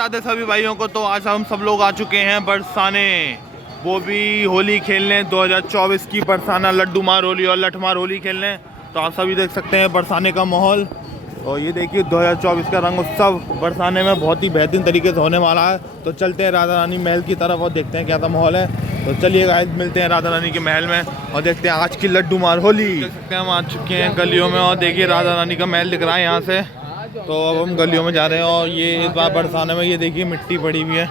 राधे सभी भाइयों को। तो आज हम सब लोग आ चुके हैं बरसाने, वो भी होली खेलने 2024 की बरसाना लड्डू मार होली और लठमार होली खेलने। तो आप सभी देख सकते हैं बरसाने का माहौल। और ये देखिए 2024 का रंग उत्सव बरसाने में बहुत ही बेहतरीन तरीके से होने वाला है। तो चलते हैं राधा रानी महल की तरफ और देखते हैं क्या माहौल है। तो चलिए गाइस, मिलते हैं राधा रानी के महल में और देखते हैं आज की लड्डू मार होली। देख सकते हैं हम आ चुके हैं गलियों में और देखिए राधा रानी का महल दिख रहा है यहाँ से। तो अब हम गलियों में जा रहे हैं और ये इस बार बरसाने में ये देखिए मिट्टी पड़ी हुई है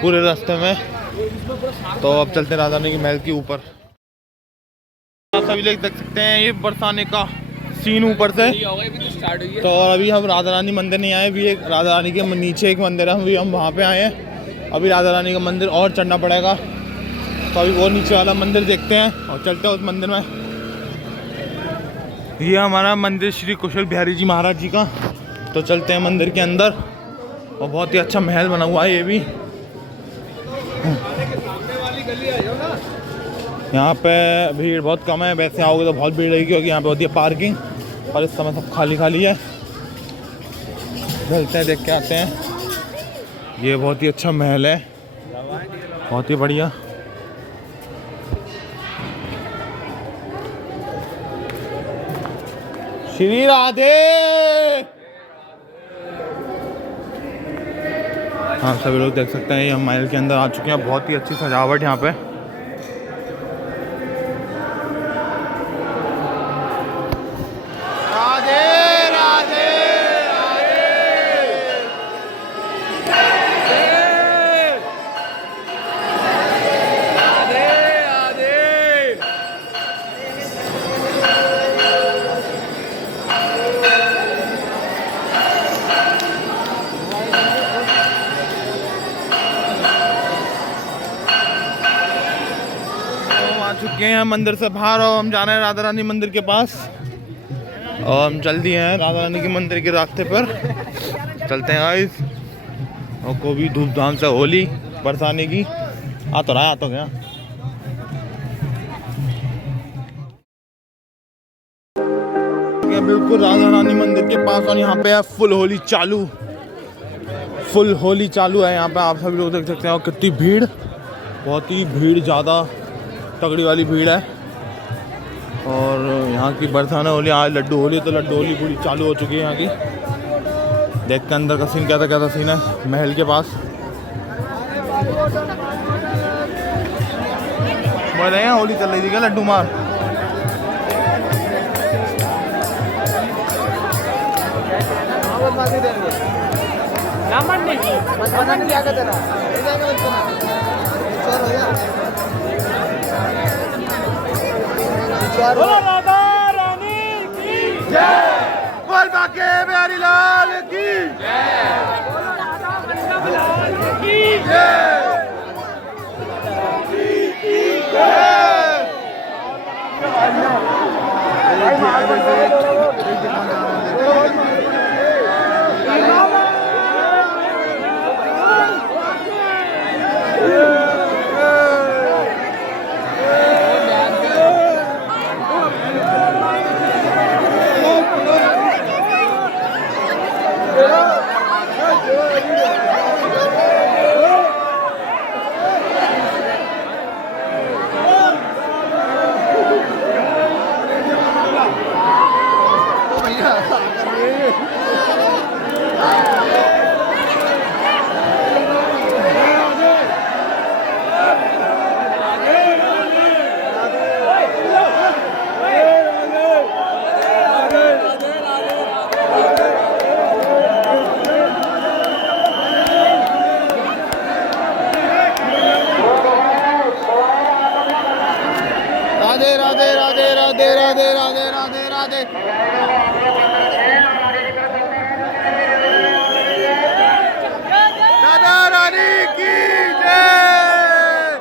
पूरे रास्ते में। तो अब चलते हैं राधा रानी के महल के ऊपर। सभी लोग देख सकते हैं ये बरसाने का सीन ऊपर से। तो अभी हम राधा रानी मंदिर नहीं आए, अभी एक राधा रानी के नीचे एक मंदिर है, अभी हम वहाँ पे आए हैं। अभी राधा रानी का मंदिर और चढ़ना पड़ेगा, तो अभी वो नीचे वाला मंदिर देखते हैं और चलते हैं उस मंदिर में। ये हमारा मंदिर श्री कुशल बिहारी जी महाराज जी का। तो चलते हैं मंदिर के अंदर और बहुत ही अच्छा महल बना हुआ है ये भी। यहाँ पे भीड़ बहुत कम है, वैसे आओगे तो बहुत भीड़ रहेगी क्योंकि यहाँ पे होती है पार्किंग और इस समय सब खाली खाली है। चलते हैं देख के आते हैं। ये बहुत ही अच्छा महल है, बहुत ही बढ़िया। श्री राधे। हाँ सभी लोग देख सकते हैं ये हम महल के अंदर आ चुके हैं। बहुत ही अच्छी सजावट यहाँ पे। राधे राधे चुके हैं मंदिर से बाहर और हम जा रहे हैं राधा रानी मंदिर के पास। और हम जल्दी हैं राधा रानी के मंदिर के रास्ते पर चलते हैं गाइस। और को भी धूमधाम से होली बरसाने की आ तो रहा, आ तो गया। बिल्कुल राधा रानी मंदिर के पास और यहाँ पे है फुल होली चालू, फुल होली चालू है यहाँ पे। आप सभी लोग देख सकते हैं और कितनी भीड़, बहुत ही भीड़, ज़्यादा तगड़ी वाली भीड़ है। और यहाँ की बरसाना होली, आज लड्डू होली, तो लड्डू होली पूरी चालू हो चुकी है यहाँ की। देख के अंदर का सीन क्या था सीन है महल के पास। बोल रहे हैं होली चल रही थी क्या लड्डू मार। बोलो राधा रानी की जय, बोल बाके बिहारी लाल की जय, बोलो राधा वल्लभ लाल की जय, राधे राधे राधे राधे राधे राधे राधे राधा रानी की जय,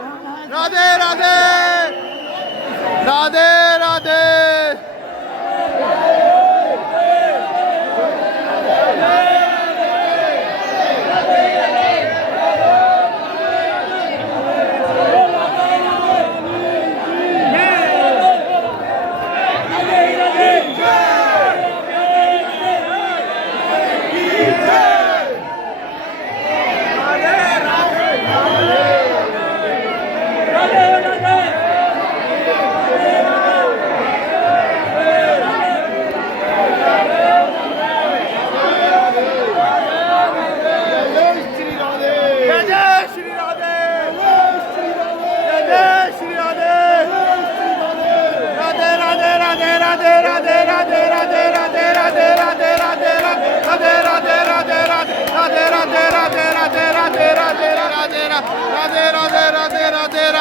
राधे राधे राधे राधे।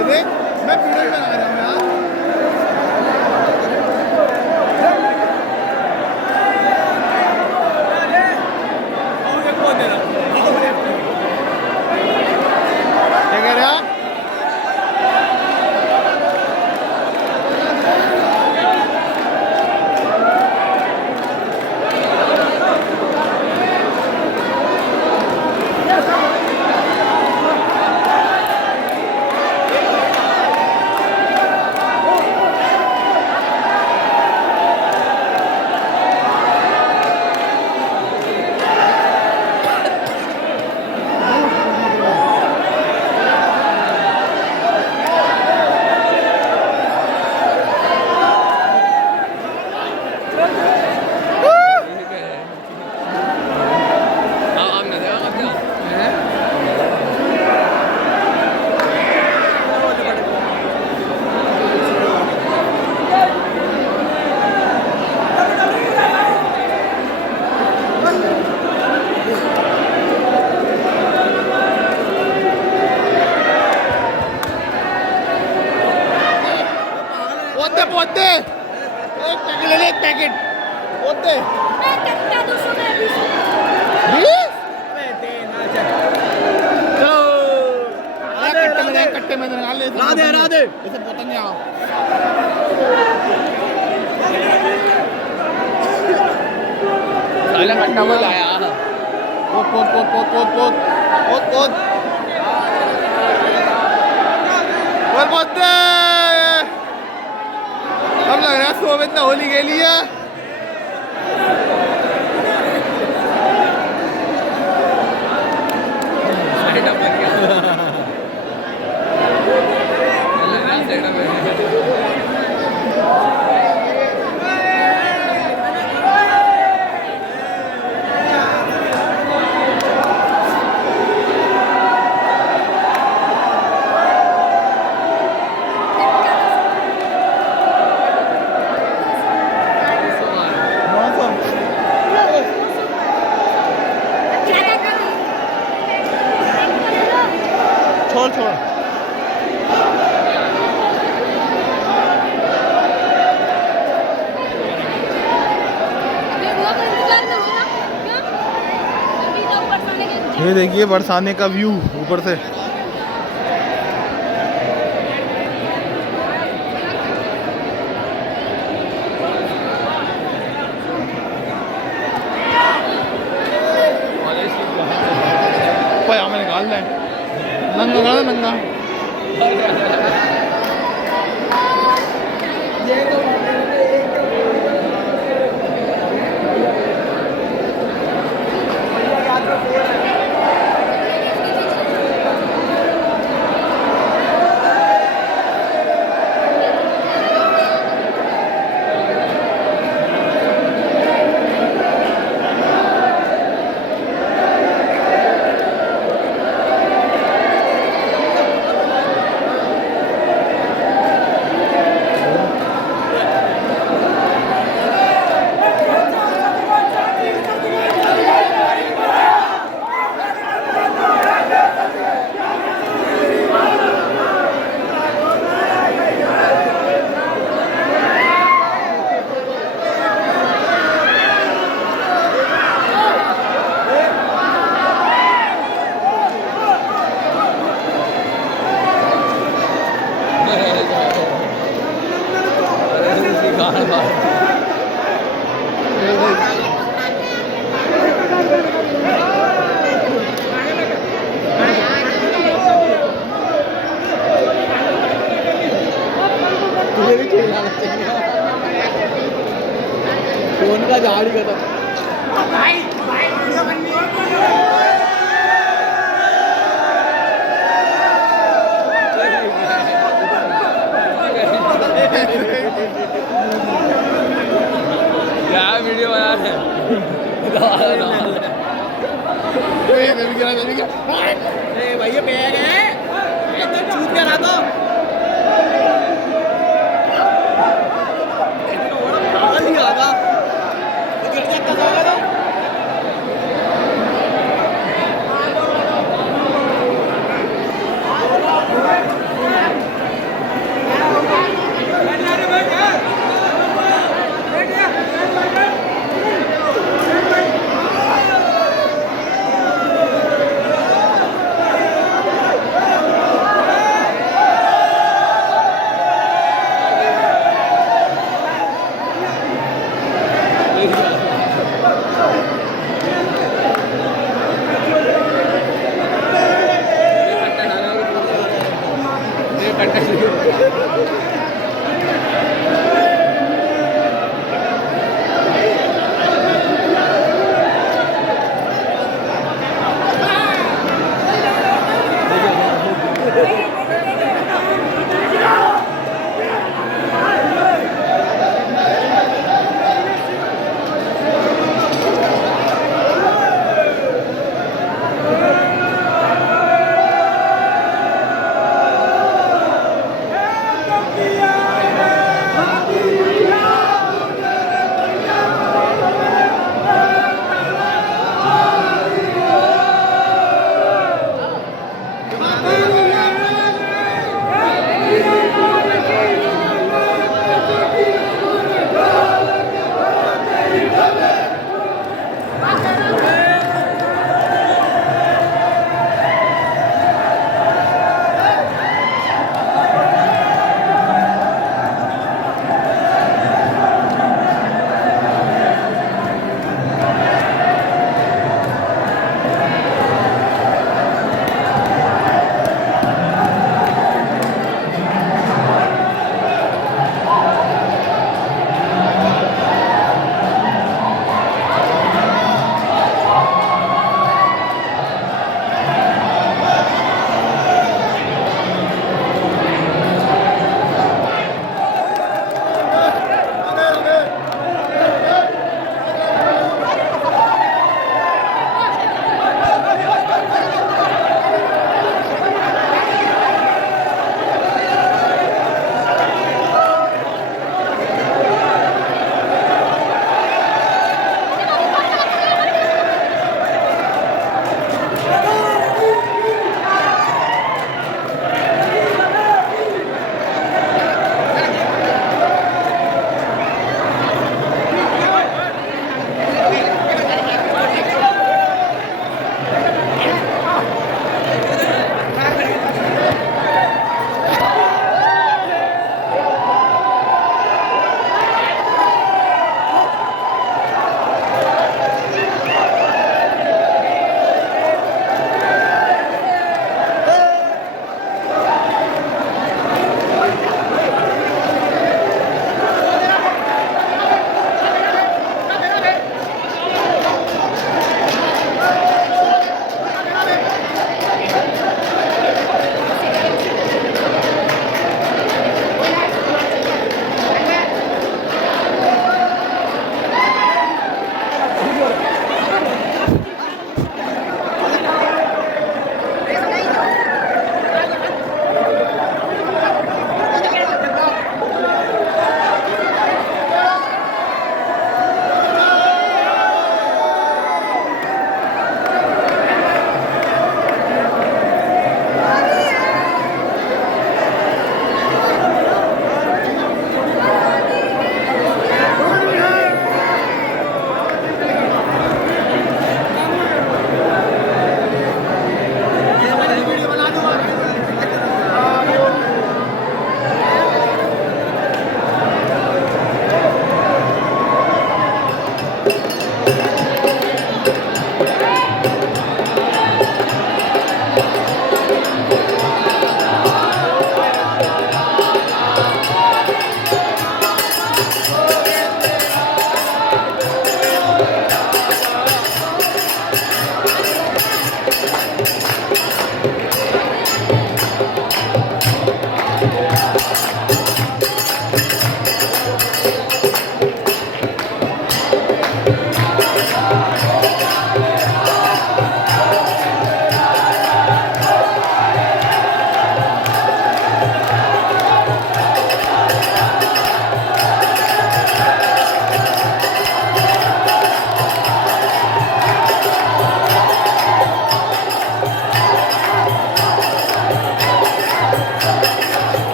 दे दे, मैं वीडियो बना रहा हूँ यार। क्या कह रहे आप? पोते एक पैकेट ले ले, एक पैकेट पोते 20 कट्टे में निकाल ले। राधे इसे पतंग आओ। साला कट्टा बोल आया। पोत पोते अब लग रहा है सुबह इतना होली के लिए। छोड़ ये देखिए बरसाने का व्यू ऊपर से। हमें निकाल दें नंगा नंगा। फोन का झाड़ी खत्म। क्या वीडियो बना रहे हैं? भैया बैग है तो छूट कर आता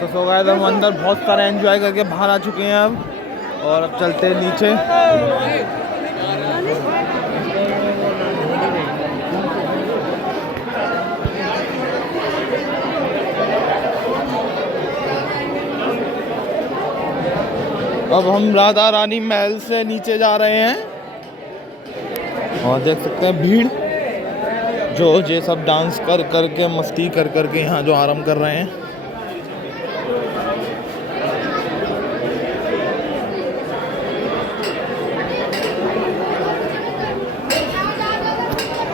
तो सो गाइस हम अंदर बहुत सारा एंजॉय करके बाहर आ चुके हैं अब, और अब चलते हैं नीचे। अब हम राधा रानी महल से नीचे जा रहे हैं, और देख सकते हैं भीड़ जो ये सब डांस कर करके मस्ती कर करके यहाँ जो आराम कर रहे हैं।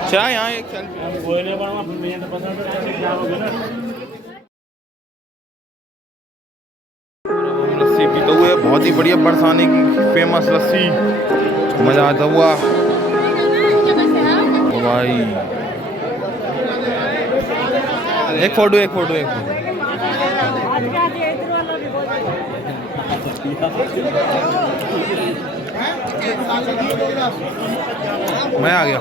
क्या यहाँ एक लस्सी पीते हुए, बहुत ही बढ़िया बरसाने की फेमस लस्सी, मजा आता हुआ तो भाई। एक फोटो मैं आ गया।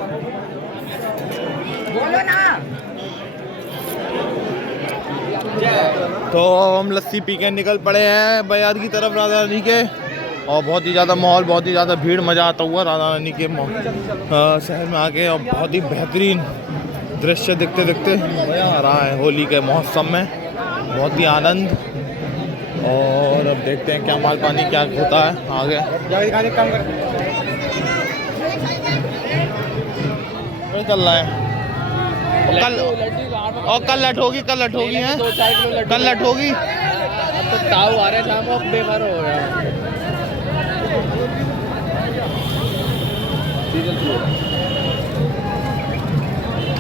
बोलो ना। तो हम लस्सी पी के निकल पड़े हैं बाजार की तरफ राधा रानी के, और बहुत ही ज़्यादा माहौल, बहुत ही ज़्यादा भीड़, मज़ा आता हुआ राधा रानी के शहर में आके, और बहुत ही बेहतरीन दृश्य देखते देखते मज़ा आ रहा है होली के महोत्सव में, बहुत ही आनंद। और अब देखते हैं क्या माल पानी क्या होता है आगे। चल रहा है कल लट होगी है, कल लट होगी। तो ताऊ आ रहे शाम को बेकार हो रहा है।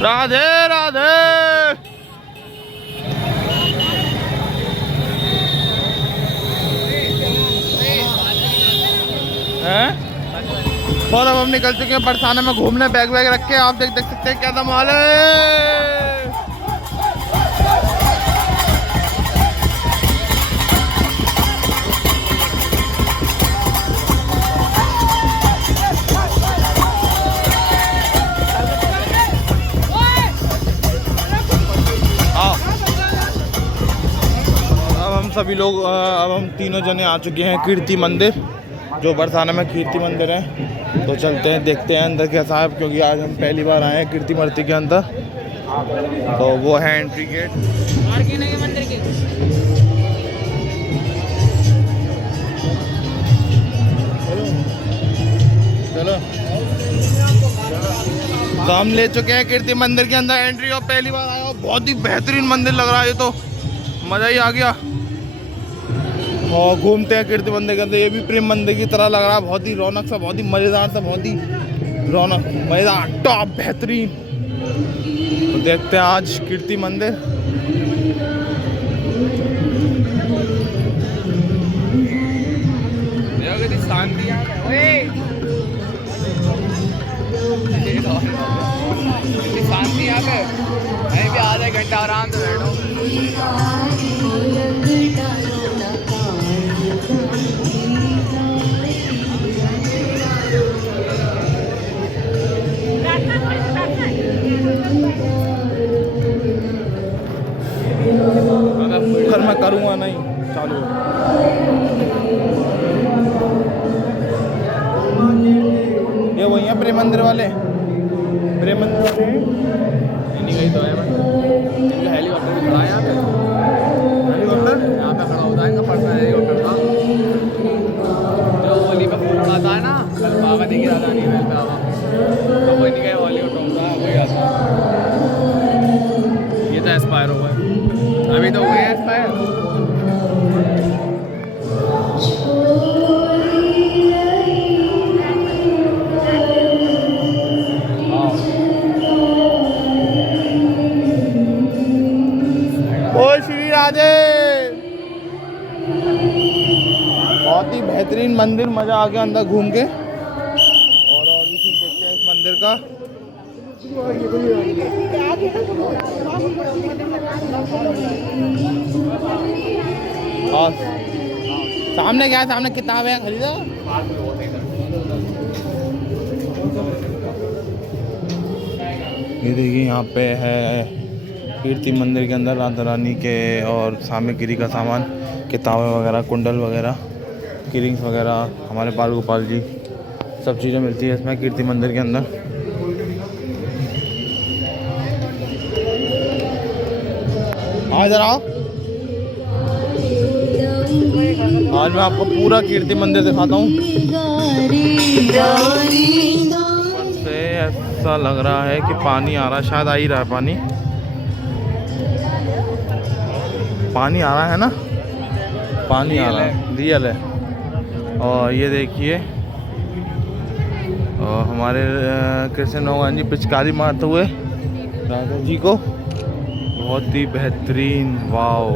राधे राधे। हैं? और अब हम निकल चुके हैं बरसाना में घूमने, बैग वैग रख के। आप देख सकते हैं क्या धमाल है। अब हम सभी लोग, अब हम तीनों जने आ चुके हैं कीर्ति मंदिर, जो बरसाना में कीर्ति मंदिर है। तो चलते हैं, देखते हैं अंदर कैसा है, क्योंकि आज हम पहली बार आए हैं कीर्ति मूर्ति के अंदर। तो वो है एंट्री गेट मंदिर के। चलो तो हम ले चुके हैं कीर्ति मंदिर के अंदर एंट्री, और पहली बार आया, बहुत ही बेहतरीन मंदिर लग रहा है, ये तो मज़ा ही आ गया। और घूमते हैं कीर्ति मंदिर के अंदर, ये भी प्रेम मंदिर की तरह लग रहा है, बहुत ही रौनक सा, बहुत ही मज़ेदार सा, बहुत ही रौनक, मज़ेदार, टॉप, बेहतरीन। तो देखते हैं आज कीर्ति मंदिर। शांति यहाँ पे, कहीं भी आधा घंटा आराम से बैठो। फिर मैं करूँगा नहीं चालू। ये वही है प्रेम मंदिर वाले, प्रेम मंदिर वाले नहीं गई तो है। हेलीकॉप्टर भी खड़ा है यहाँ पे, हेलीकॉप्टर यहाँ पे खड़ा होता है, इनका पर्सनल हेलीकॉप्टर था, जो होली पे फूल उड़ाता है ना। कल बाबा देखी राधा नहीं मिलता, तो कोई नहीं गया, हेलीकॉप्टर उड़ा वही आता। ये तो एक्सपायर हो गए, अभी तो हुए एक्सपायर। श्री राधे। बहुत ही बेहतरीन मंदिर, मजा आ गया अंदर घूम के। और भी सीन देखते हैं इस मंदिर का। और सामने क्या है, सामने किताब है, खरीदा। ये देखिए यहाँ पे है कीर्ति मंदिर के अंदर राधा रानी के और सामग्री का सामान, किताबें वगैरह, कुंडल वगैरह, कीरिंग्स वगैरह, हमारे बाल गोपाल जी, सब चीज़ें मिलती है इसमें कीर्ति मंदिर के अंदर। इधर आओ, आज मैं आपको पूरा कीर्ति मंदिर दिखाता हूँ। से ऐसा लग रहा है कि पानी आ रहा है, शायद आ ही रहा है पानी। पानी आ रहा है ना, पानी आ रहा है, रियल है। और ये देखिए हमारे कृष्ण भगवान जी पिचकारी मारते हुए राधा जी को, बहुत ही बेहतरीन, वाओ।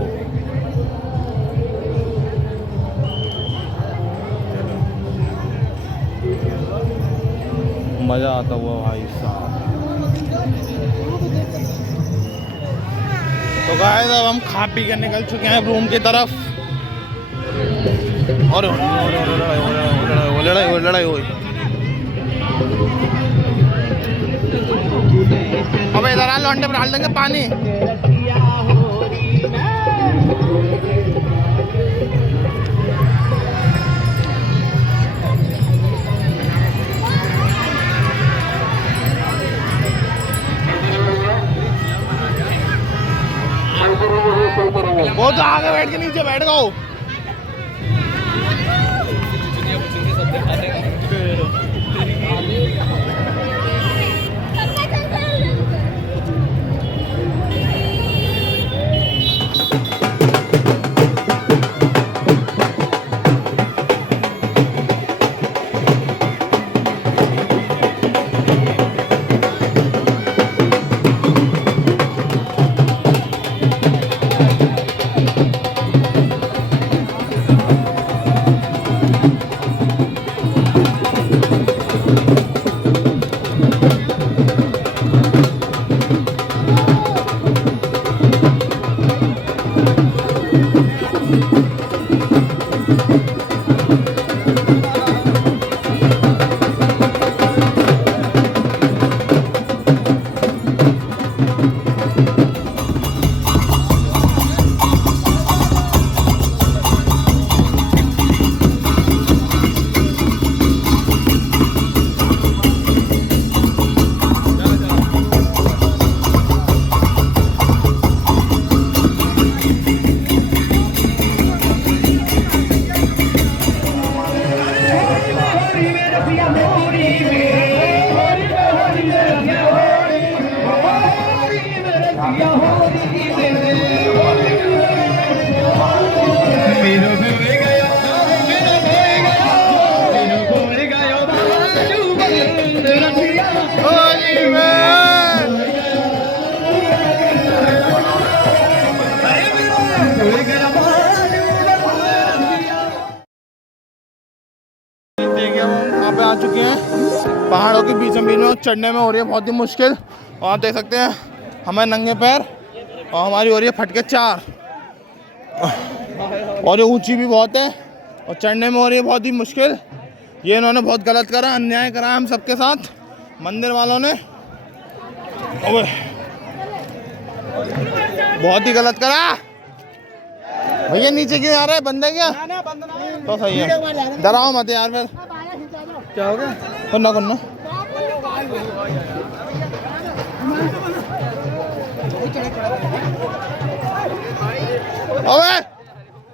मज़ा आता हुआ भाई साहब। तो गाइस अब हम खा पी कर निकल चुके हैं रूम की तरफ। और लड़ाई हुई। अब इधर आ, लौंडे पर डाल देंगे पानी। वो तो आगे बैठ के नीचे बैठ गओ। आ चुके हैं पहाड़ों के बीच में, चढ़ने में हो रही है बहुत ही मुश्किल। और आप देख सकते हैं हमारे नंगे पैर, और हमारी हो रही है फटके 4, और ये ऊंची भी बहुत है और चढ़ने में हो रही है बहुत ही मुश्किल। ये इन्होंने बहुत गलत करा, अन्याय करा हम सबके साथ, मंदिर वालों ने बहुत ही गलत करा। भैया नीचे क्यों आ रहे हैं, बंदे क्या? तो सही है, डराओ मत यार। फिर क्या हो गया? करना अबे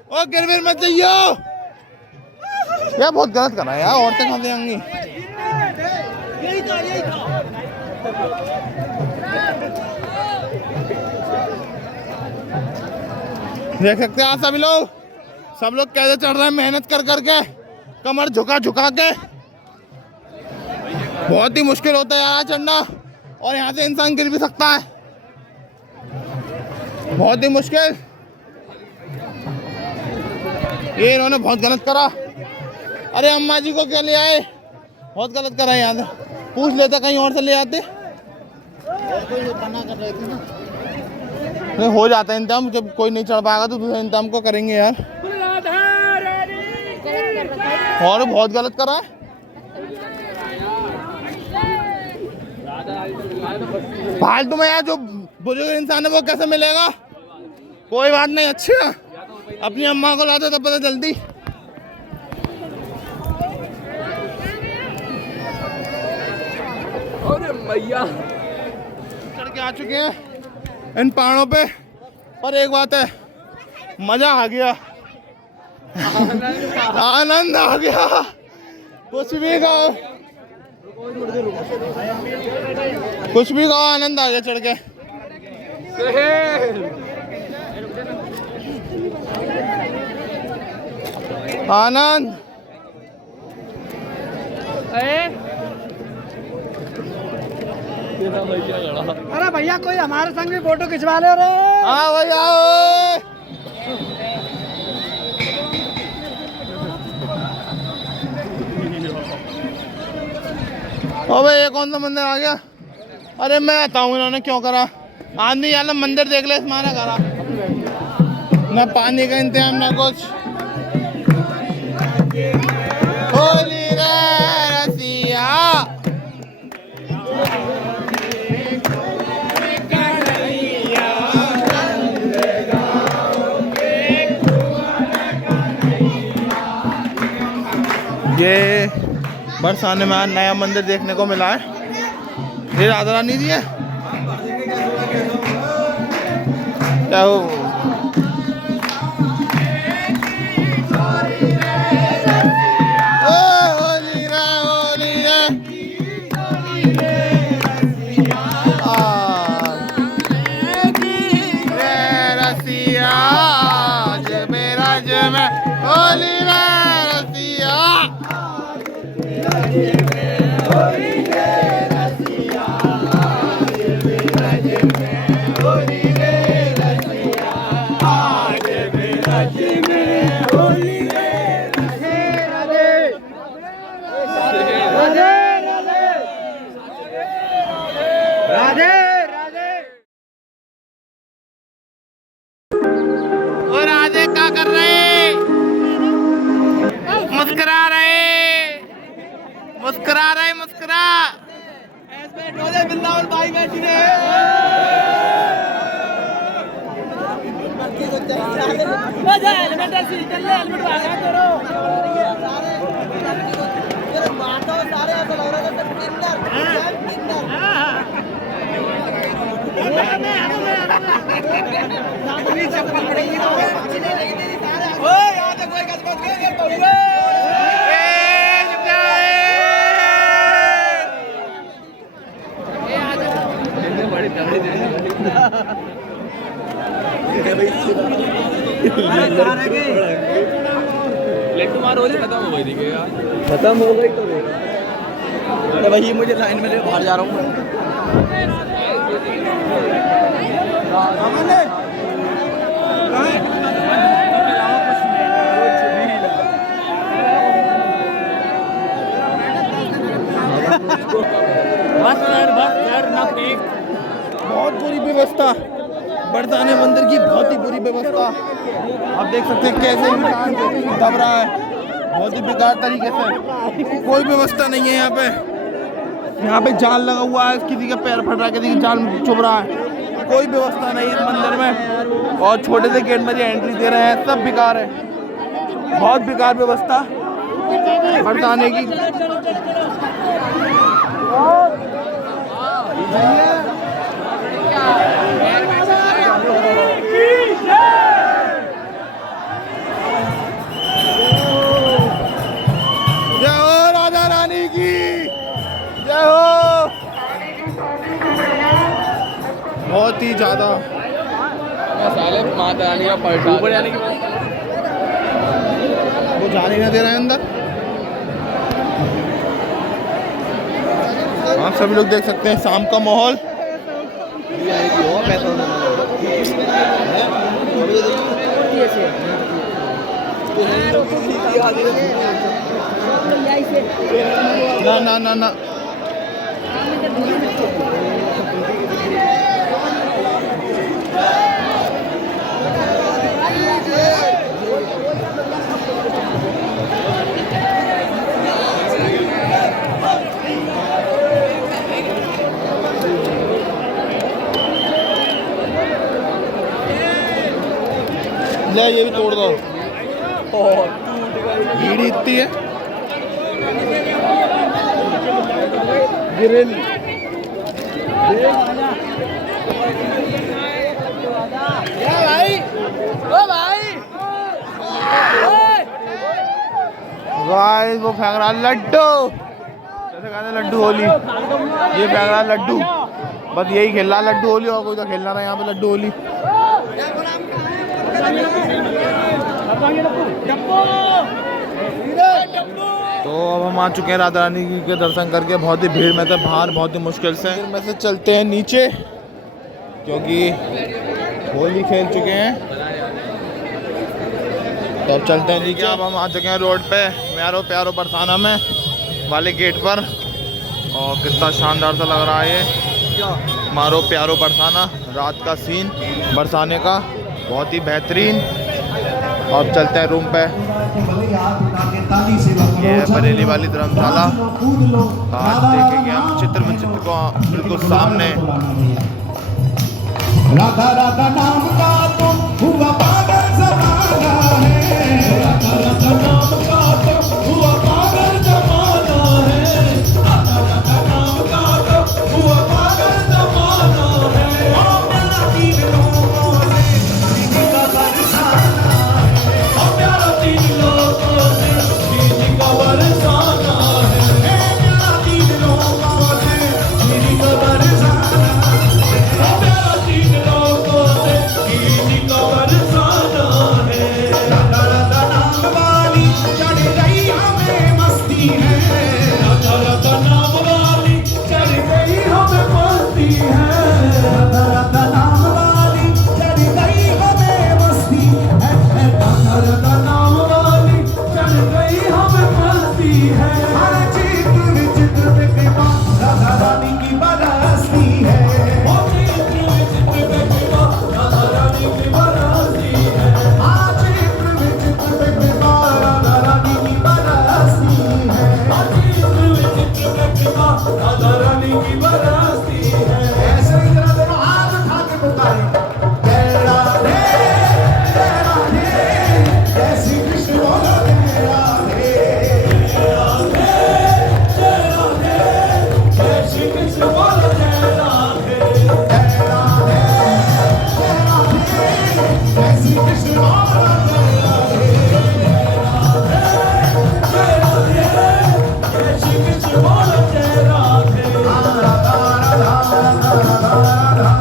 ओ गिरविर मत जाइयो यार, बहुत गलत कर रहा है यार, औरतें कहाँ से आएंगी? देख सकते हैं आप सभी लोग, सब लोग कैसे चढ़ रहे हैं मेहनत कर करके, कमर झुका झुका के। बहुत ही मुश्किल होता है यार चढ़ना, और यहाँ से इंसान गिर भी सकता है, बहुत ही मुश्किल। ये इन्होंने बहुत गलत करा। अरे अम्मा जी को क्या ले आए, बहुत गलत करा। यहाँ से पूछ लेते, कहीं और से ले आते। नहीं हो जाता है इंतजाम, जब कोई नहीं चढ़ पाएगा तो दूसरे इंतजाम को करेंगे यार। और बहुत गलत करा है। फालतू में यार जो बुजुर्ग इंसान है वो कैसे मिलेगा? कोई बात नहीं, अच्छा अपनी अम्मा को लाते तो पता जल्दी। अरे मैया चढ़ के आ चुके हैं इन पहाड़ों पे, और एक बात है, मजा आ गया, आनंद आ गया। कुछ भी कहो, कुछ भी कहो, आनंद आ गया चढ़ के। आनंद। अरे भैया कोई हमारे संग भी फोटो खिंचवा ले रे। हाँ भैया आओ। अबे ये कौन सा मंदिर आ गया? अरे मैं आता हूँ इन्होंने क्यों करा। आदमी यार मंदिर देख ले, माना करा ना पानी का इंतजाम ना कुछ। होली रे रसिया, ये बरसाने में आज नया मंदिर देखने को मिला है। ये राधा रानी जी है क्या हो? होली रे रसिया, आज मेरा जम होली रे रसिया। और राधे क्या कर रहे? मुस्कुरा रहे, मुस्कुरा रहे, मुस्कुरा। वृंदावन भाई बैठी है। हेलमेट ऐसी चल ले, हेलमेट भागा करो। सारे ऐसा लग रहा तुम्हारा होली खत्म हो गई थी यार, खत्म हो गई तो अरे भाई मुझे लाइन में बाहर जा रहा हूँ। बहुत बुरी व्यवस्था बरसाने मंदिर की, बहुत ही बुरी व्यवस्था। आप देख सकते हैं कैसे इंसान दब रहा है, बहुत ही बेकार तरीके से। कोई व्यवस्था नहीं है यहाँ पे। यहाँ पे जाल लगा हुआ है, किसी का पैर फट रहा है, किसी की जाल चुभ रहा है। कोई व्यवस्था नहीं है इस मंदिर में, और छोटे से गेट में एंट्री दे रहे हैं, सब बेकार है, बहुत बेकार व्यवस्था बरसाने की। जय हो राधा रानी की, जय हो। बहुत ही ज्यादा साले माता रानी का पलटा ऊपर जाने की वो जाने ना दे रहे हैं अंदर। आप सभी लोग देख सकते हैं शाम का माहौल। ना ना ना ना ले ये भी तोड़ दो। और टूट गई भीड़ ही इतनी है। ग्रिल। भाई ओ भाई गाइस वो फेंक रहा लड्डू, जैसे कहते हैं लड्डू होली, ये फेंक रहा लड्डू। बस यही खेल रहा लड्डू होली, और कोई तो खेलना रहा यहाँ पे लड्डू होली। तो अब हम आ चुके हैं राधा रानी जी के दर्शन करके। बहुत ही भीड़ में थे बाहर, बहुत ही मुश्किल से में से चलते हैं नीचे, क्योंकि होली खेल चुके हैं। तो अब चलते हैं नीचे। अब हम आ चुके हैं रोड पे म्यारो प्यारो बरसाना में वाले गेट पर, और कितना शानदार सा लग रहा है ये मारो प्यारो बरसाना। रात का सीन बरसाने का बहुत ही बेहतरीन। अब चलते हैं रूम पे। ये है बरेली वाली धर्मशाला। आज देखेंगे हम चित्र विचित्र को बिल्कुल सामने। राधा राधा नाम का तो हुआ पागल जमाना है। राधा राधा नाम का तो हुआ पागल जमाना है। राधा राधा नाम का तो हुआ पागल जमाना है। ओ प्यारा तीन लोगों से दीदी का बरसाना है। ओ प्यारा तीन लोगों से दीदी का बरसाना है। प्यारा तीन लोगों से दीदी का बरसाना है। ओ प्यारा तीन लोगों से दीदी का बरसाना है। राधा राधा नाम वाली चढ़ गई हमें मस्ती है। राधा राधा नाम वाली चढ़ गई हमें मस्ती है। राधा राधा नाम वाली चढ़ गई हमें मस्ती है। राधा राधा नाम वाली चढ़ गई हमें मस्ती है। हर चित्र विचित्र में कृपा राधा रानी की बरसती है। ओ चित्र विचित्र में कृपा राधा रानी की बरसती है। हर चित्र विचित्र में कृपा राधा रानी की बरसती है। हर चित्र विचित्र में कृपा राधा रानी की बरसती है। ऐसे ही जरा दोनों हाथ उठा के पुकारें, जय राधे जय राधे, जय श्री कृष्ण बोलो जय राधे जय राधे जय राधे, जय श्री कृष्ण बोलो जय राधे जय राधे जय राधे, जय श्री कृष्ण बोलो जय राधे जय राधे, जय श्री कृष्ण बोलो जय राधे। राधा राधा राधा राधा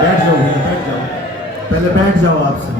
बैठ जाओ भैया, बैठ जाओ, पहले बैठ जाओ आप सब।